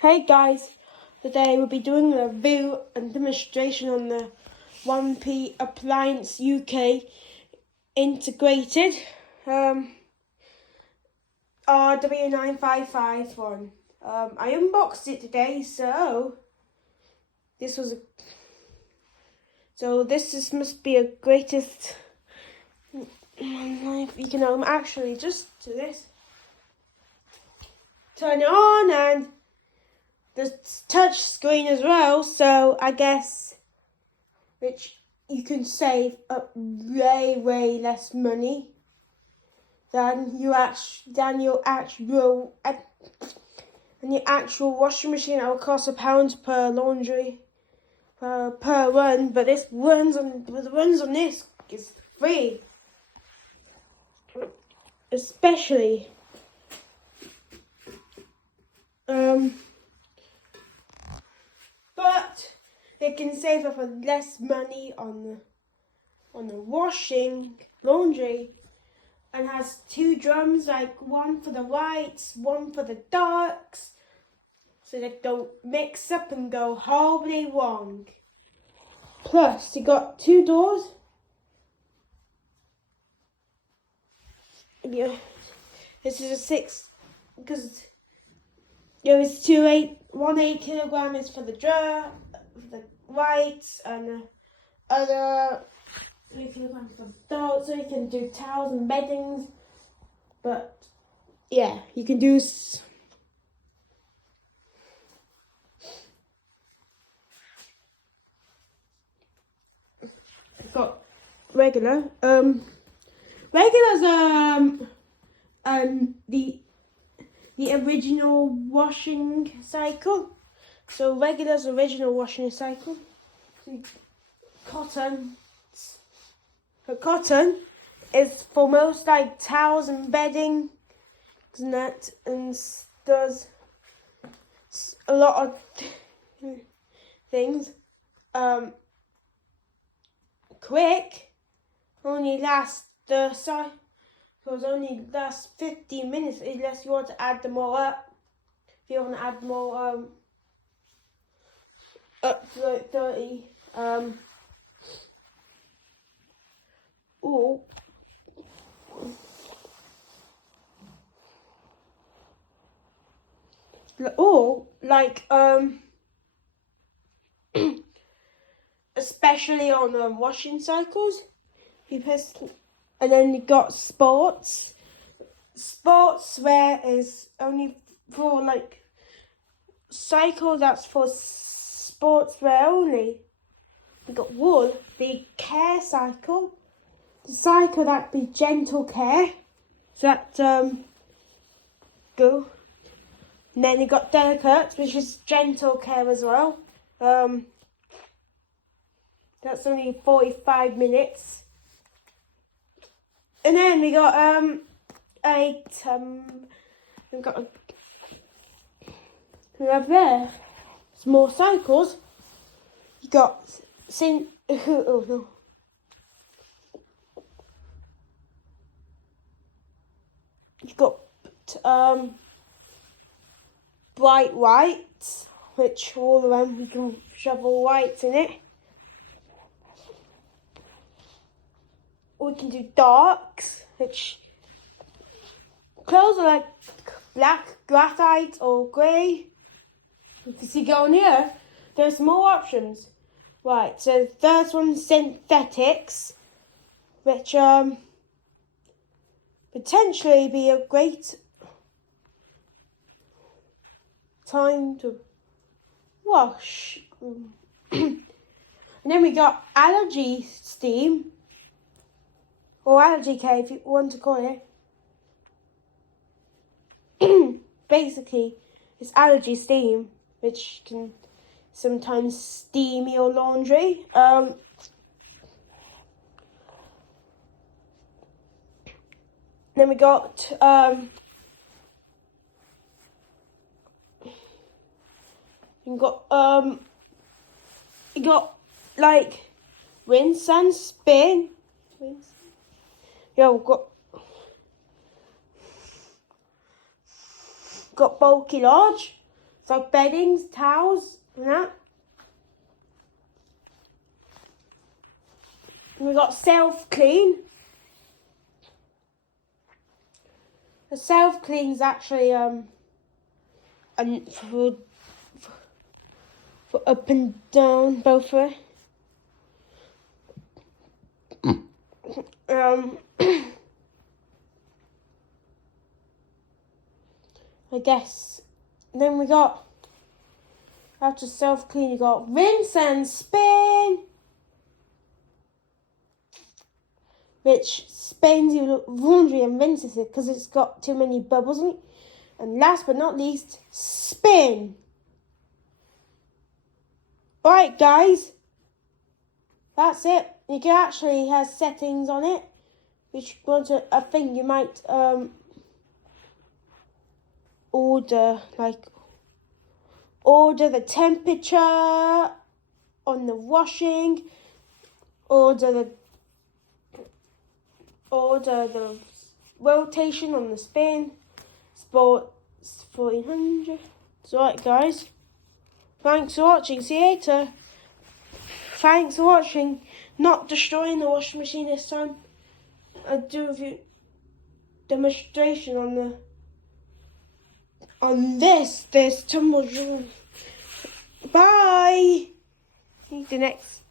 Hey guys, today we'll be doing a review and demonstration on the 1P Appliance UK integrated RW955 one. I unboxed it today, so this must be a greatest knife you can actually just do this. Turn it on and the touch screen as well, so I guess which you can save up way less money than your actual washing machine. That will cost £1 per laundry per run, but the runs on this is free, especially but they can save up less money on the washing laundry, and has two drums, like one for the whites, one for the darks, so they don't mix up and go horribly wrong. Plus, you got two doors. Yeah, this is a 6 because it's 1 8 kilogram is for the whites, and the other 3 kilograms for the dark, so you can do towels and beddings. But yeah, you can do got regulars the original washing cycle. So regular's original washing cycle. Cotton is for most like towels and bedding and that, and does a lot of things. Quick only lasts only lasts 15 minutes unless you want to add them all up. If you want to add more up to like 30. Especially on washing cycles, and then you got sports. Sports wear is only for like cycle. That's for sports wear only. You got wool, the care cycle. The cycle that be gentle care. So that go. And then you got delicate, which is gentle care as well. That's only 45 minutes. And then we got we have there small cycles. You got you got bright whites, which all of them we can shovel whites in it. We can do darks, which clothes are like black, graphite or grey. If you see going here, there's more options. Right, so the first one is synthetics, which potentially be a great time to wash. And then we got allergy steam, or allergy care if you want to call it. Basically, it's allergy steam, which can sometimes steam your laundry. Then we got you got like rinse and spin. Yeah, we've got bulky large, So beddings, towels, and that. And we got self-clean. The self-clean is actually and for up and down both way. I guess. Then we got, after self-clean, you got rinse and spin, which spins your laundry and rinses it because it's got too many bubbles in it. And last but not least, spin. Alright guys, that's it. You can actually have settings on it, which you want to, I think you might order the temperature on the washing, order the rotation on the spin, sports 1400. It's alright guys. Thanks for watching. See you later. Thanks for watching. Not destroying the washing machine this time. I'll do a demonstration on this tumble drum. Bye. See you the next.